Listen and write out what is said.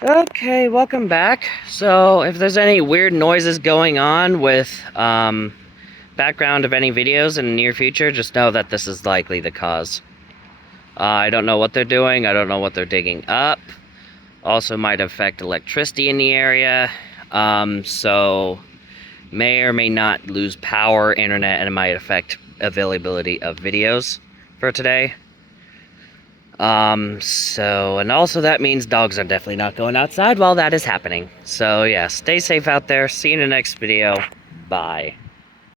Okay, welcome back. So, if there's any weird noises going on with background of any videos in the near future, just know that this is likely the cause. I don't know what they're doing. I don't know what they're digging up. Also might affect electricity in the area. So may or may not lose power, internet, and it might affect availability of videos for today. And also that means dogs are definitely not going outside while that is happening. So yeah, stay safe out there. See you in the next video. Bye.